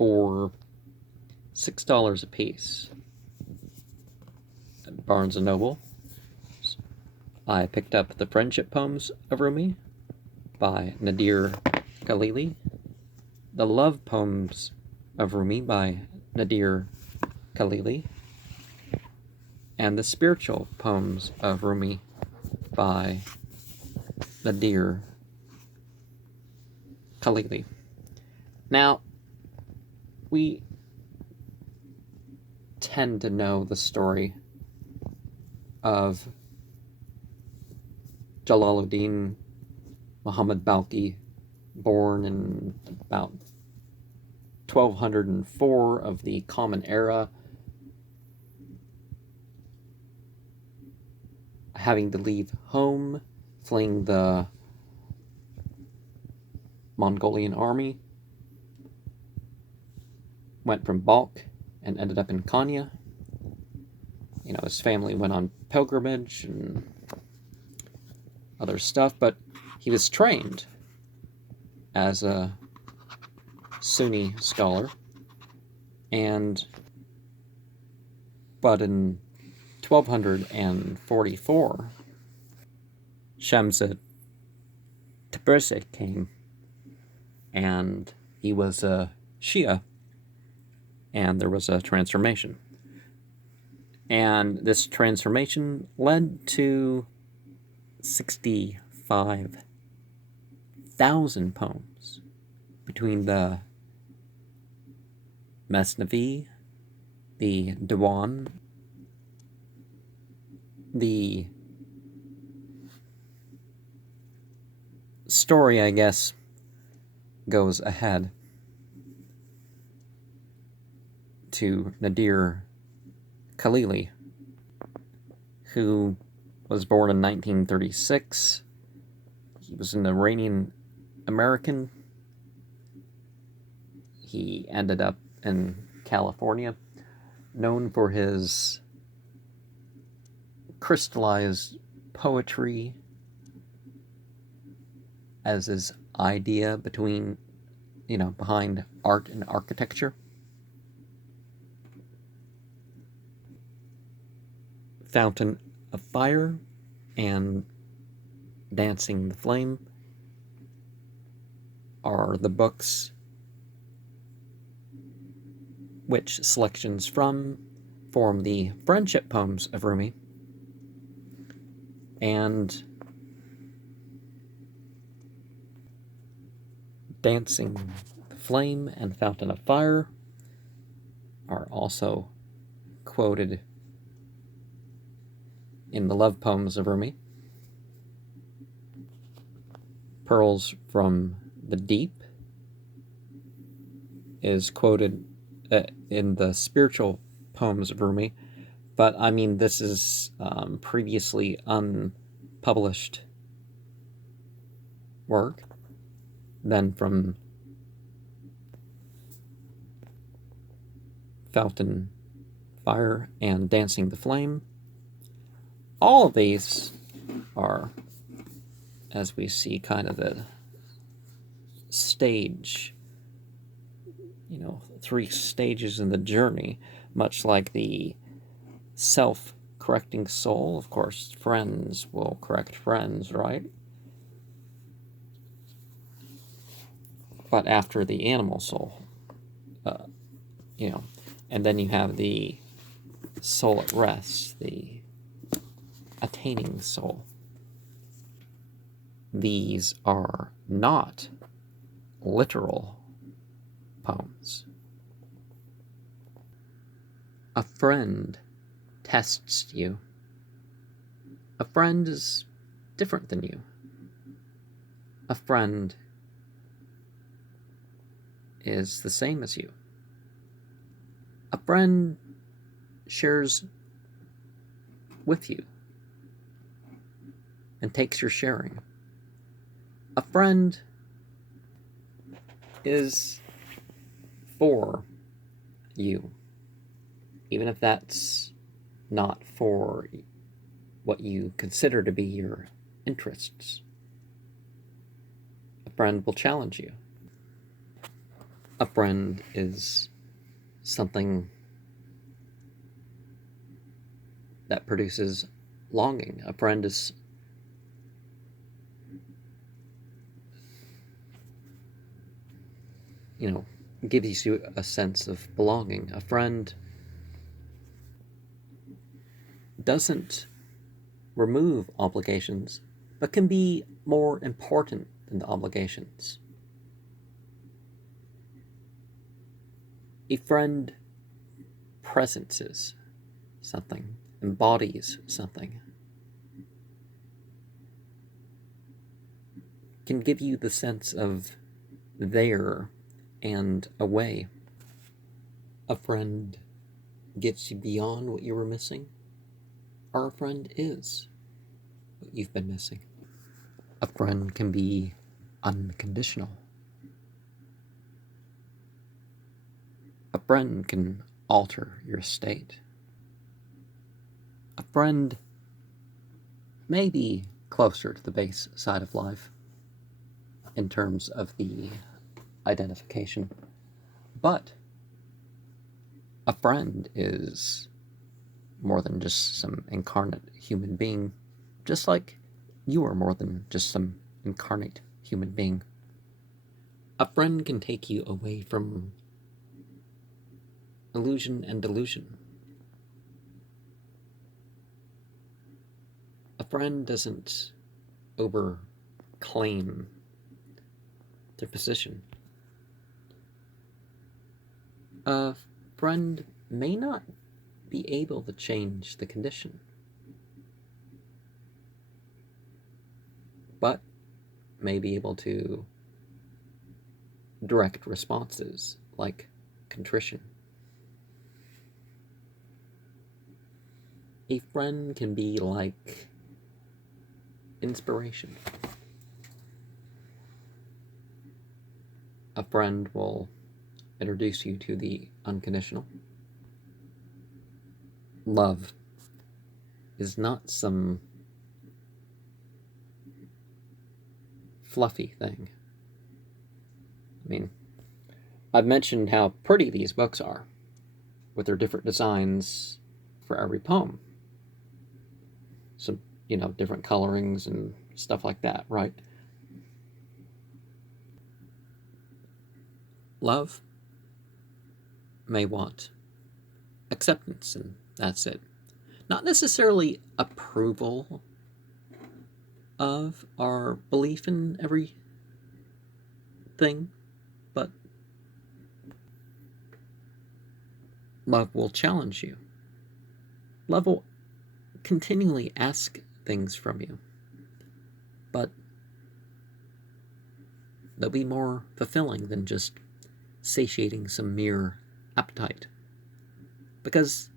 for $6 a piece at Barnes & Noble. I picked up The Friendship Poems of Rumi by Nader Khalili, The Love Poems of Rumi by Nader Khalili, and The Spiritual Poems of Rumi by Nader Khalili. Now, we tend to know the story of Jalaluddin Muhammad Balkhi, born in about 1204 of the Common Era, having to leave home, fleeing the Mongolian army, went from Balkh and ended up in Konya. His family went on pilgrimage and other stuff, but he was trained as a Sunni scholar, but in 1244, Shamsa Tabrizi came, and he was a Shia, and there was a transformation. And this transformation led to 65,000 poems between the Mesnavi, the Diwan, the story, I guess, goes ahead to Nader Khalili, who was born in 1936. He was an Iranian American. He ended up in California, known for his crystallized poetry as his idea behind art and architecture. Fountain of Fire and Dancing the Flame are the books which selections from form the Friendship Poems of Rumi, and Dancing the Flame and Fountain of Fire are also quoted in the Love Poems of Rumi. Pearls from the Deep is quoted in the Spiritual Poems of Rumi, but this is previously unpublished work. Then from Fountain, Fire, and Dancing the Flame. All of these are, as we see, kind of the stage, 3 stages in the journey, much like the self-correcting soul. Of course, friends will correct friends, right? But after the animal soul, and then you have the soul at rest, the attaining soul. These are not literal poems. A friend tests you. A friend is different than you. A friend is the same as you. A friend shares with you and takes your sharing. A friend is for you, even if that's not for what you consider to be your interests. A friend will challenge you. A friend is something that produces longing. A friend is gives you a sense of belonging. A friend doesn't remove obligations, but can be more important than the obligations. A friend presences something, embodies something, can give you the sense of there and away. A friend gets you beyond what you were missing, or a friend is what you've been missing. A friend can be unconditional. A friend can alter your state. A friend may be closer to the base side of life in terms of the identification, but a friend is more than just some incarnate human being, just like you are more than just some incarnate human being. A friend can take you away from illusion and delusion. A friend doesn't overclaim their position. A friend may not be able to change the condition, but may be able to direct responses like contrition. A friend can be like inspiration. A friend will introduce you to the unconditional. Love is not some fluffy thing. I mean, I've mentioned how pretty these books are, with their different designs for every poem. Some, different colorings and stuff like that, right? Love may want acceptance, and that's it. Not necessarily approval of our belief in everything, but love will challenge you. Love will continually ask things from you, but they'll be more fulfilling than just satiating some mere appetite. Because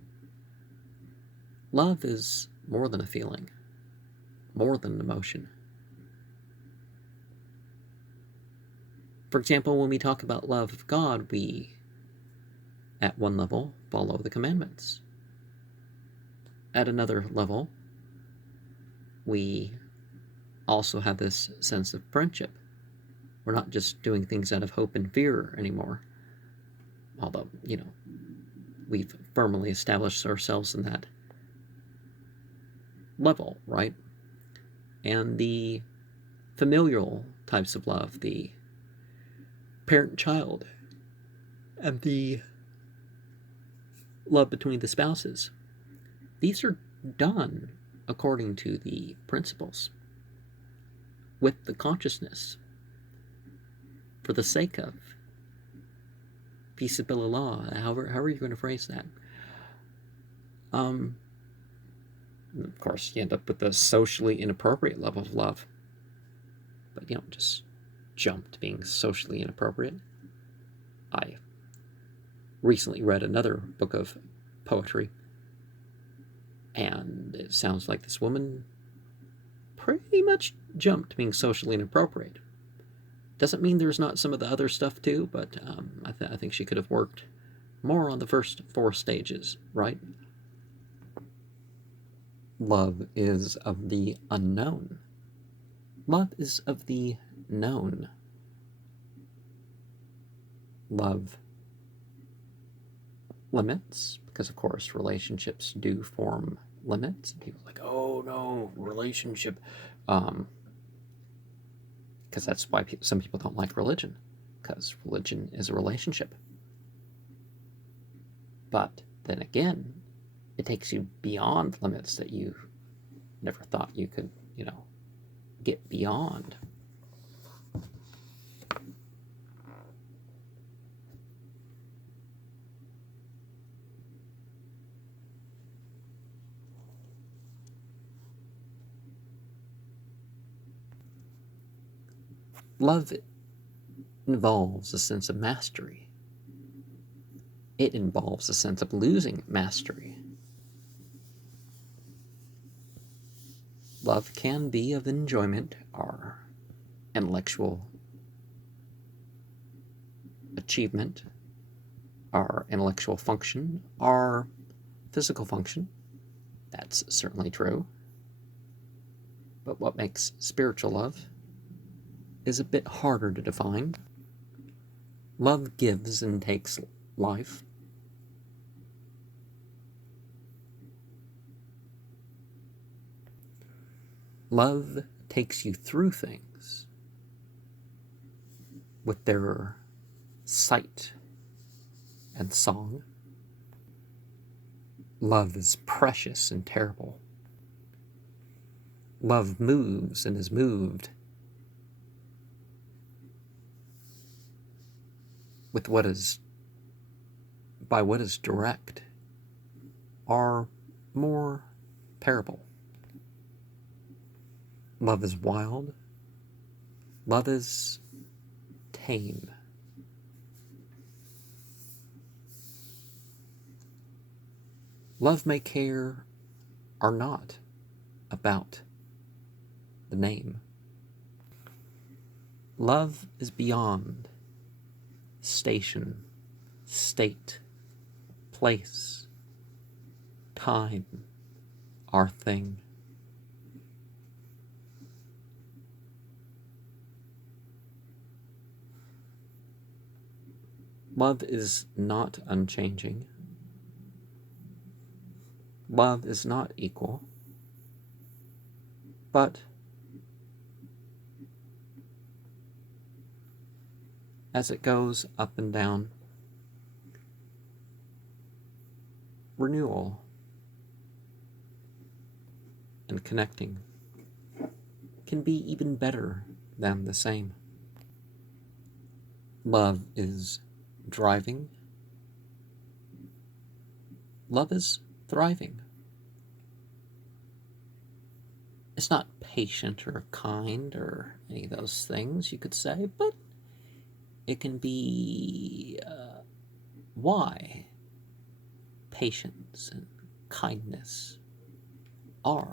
love is more than a feeling, more than an emotion. For example, when we talk about love of God, we, at one level, follow the commandments. At another level, we also have this sense of friendship. We're not just doing things out of hope and fear anymore. Although, we've firmly established ourselves in that level, right? And the familial types of love, the parent-child, and the love between the spouses, these are done according to the principles, with the consciousness, for the sake of feasibilillah, however you're going to phrase that. Of course, you end up with the socially inappropriate level of love, but you don't just jump to being socially inappropriate. I recently read another book of poetry, and it sounds like this woman pretty much jumped to being socially inappropriate. Doesn't mean there's not some of the other stuff too, but I think she could have worked more on the first 4 stages, right? Love is of the unknown. Love is of the known. love limits, because of course relationships do form limits. People are like, oh no, relationship, because that's why some people don't like religion, because religion is a relationship. But then again, it takes you beyond limits that you never thought you could, get beyond. Love involves a sense of mastery. It involves a sense of losing mastery. Love can be of enjoyment or intellectual achievement, our intellectual function, our physical function. That's certainly true. But what makes spiritual love is a bit harder to define. Love gives and takes life. Love takes you through things with their sight and song. Love is precious and terrible. Love moves and is moved with what is direct or more parable. Love is wild. Love is tame. Love may care or not about the name. Love is beyond station, state, place, time, or thing. Love is not unchanging. Love is not equal, but as it goes up and down, renewal and connecting can be even better than the same. Love is driving. Love is thriving. It's not patient or kind or any of those things you could say, but it can be why patience and kindness are.